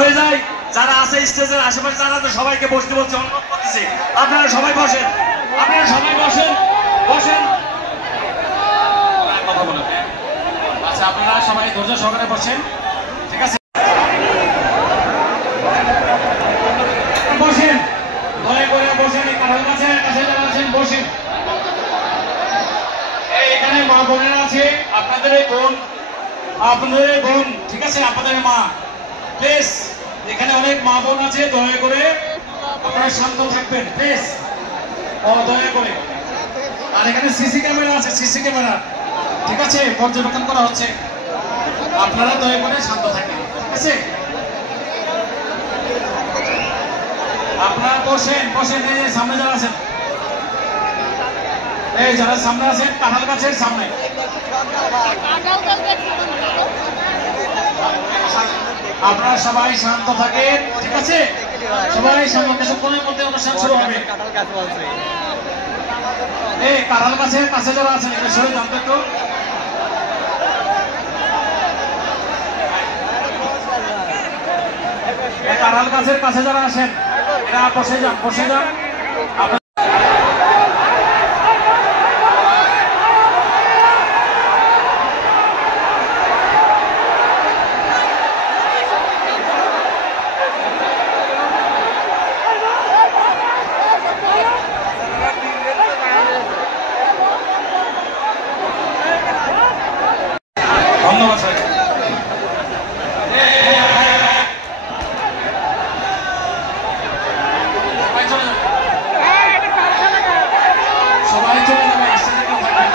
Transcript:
হয়ে যায়। যারা আছে স্টেজের আশেপাশে তারা তো সবাইকে বসতে বলছে, অনুরোধ করতেছি আপনারা সবাই বসেন, আপনারা সবাই বসেন বসেন কথা বলেন। আচ্ছা আপনারা সবাই ধৈর্য সহকারে বসেন, ঠিক আছে? বসেন, দয়া করে বসেন। এই কাঁঠাল গাছের কাছে যারা আছেন বসেন। এখানে মা বোনেরা আছে, আপনাদের বোন, ঠিক আছে, আপনাদের মা, প্লিজ এখানে অনেক মা বোন আছে, দয়া করে আপনারা শান্ত থাকবেন প্লিজ, দয়া করে। আর এখানে সিসি ক্যামেরা আছে, সিসি ক্যামেরা, ঠিক আছে, পর্যবেক্ষণ করা হচ্ছে, আপনারা দয়া করে শান্ত থাকবেন, ঠিক আছে? আপনারা বসেন বসেন। এই সামনে যারা আছেন, এই যারা সামনে আছেন কাঁঠাল গাছের সামনে, আপনারা সবাই শান্ত থাকেন, ঠিক আছে? সবাই শান্ত, কিছুক্ষণের মধ্যে অনুষ্ঠান শুরু হবে। এই কাঁঠাল গাছের কাছে যারা আছেন এটা সরে জানতে তো, কাঁঠাল গাছের কাছে যারা আছেন এরা বসে যান, বসে যান। ধন্যবাদ স্যার। সবাই চলে যাবে, স্টেজে থাকবেন।